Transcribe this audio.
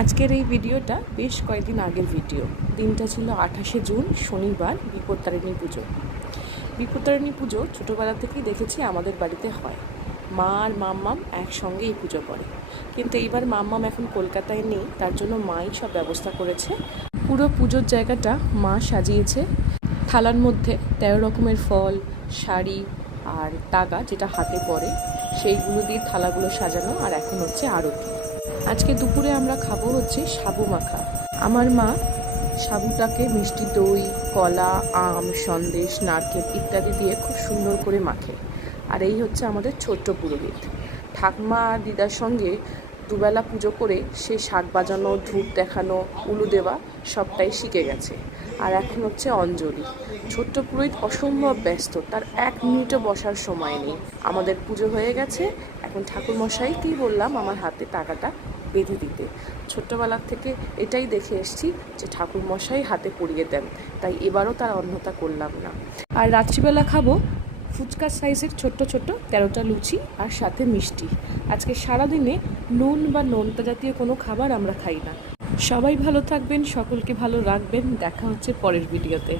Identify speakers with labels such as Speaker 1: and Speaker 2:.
Speaker 1: আজকের এই ভিডিওটা বেশ কয়েকদিন আগের ভিডিও। দিনটা ছিল আঠাশে জুন, শনিবার, বিপত্তারিণী পুজো। বিপত্তারিণী পুজো ছোটোবেলা থেকেই দেখেছি আমাদের বাড়িতে হয়। মা আর মাম্মাম একসঙ্গে এই পুজো করে। কিন্তু এইবার মাম্মাম এখন কলকাতায় নেই, তার জন্য মাই সব ব্যবস্থা করেছে। পুরো পুজোর জায়গাটা মা সাজিয়েছে। থালার মধ্যে তেরো রকমের ফল, শাড়ি আর টাকা যেটা হাতে পড়ে, সেইগুলো দিয়ে থালাগুলো সাজানো আর এখন হচ্ছে আরতি। আজকে দুপুরে আমরা খাব হচ্ছে সাবু মাখা। আমার মা সাবুটাকে মিষ্টি দই, কলা, আম, সন্দেশ, নারকেল ইত্যাদি দিয়ে খুব সুন্দর করে মাখে। আর এই হচ্ছে আমাদের ছোট্ট পুরোহিত। ঠাকমা আর দিদার সঙ্গে দুবেলা পুজো করে সে শাক বাজানো, ধূপ দেখানো, উলু দেওয়া সবটাই শিখে গেছে। আর এখন হচ্ছে অঞ্জলি। ছোট্ট পুরোহিত অসম্ভব ব্যস্ত, তার এক মিনিটও বসার সময় নেই। আমাদের পুজো হয়ে গেছে। এখন ঠাকুরমশাইকেই বললাম আমার হাতে টাকাটা বেঁধে দিতে। ছোট্টবেলার থেকে এটাই দেখে এসছি যে ঠাকুরমশাই হাতে পরিয়ে দেন, তাই এবারও তার অন্যতা করলাম না। আর রাত্রিবেলা খাব ফুচকা সাইজের ছোট্ট ছোট্ট তেরোটা লুচি আর সাথে মিষ্টি। আজকে সারাদিনে নুন বা নোনতা জাতীয় কোনো খাবার আমরা খাই না। সবাই ভালো থাকবেন, সকলকে ভালো রাখবেন। দেখা হচ্ছে পরের ভিডিওতে।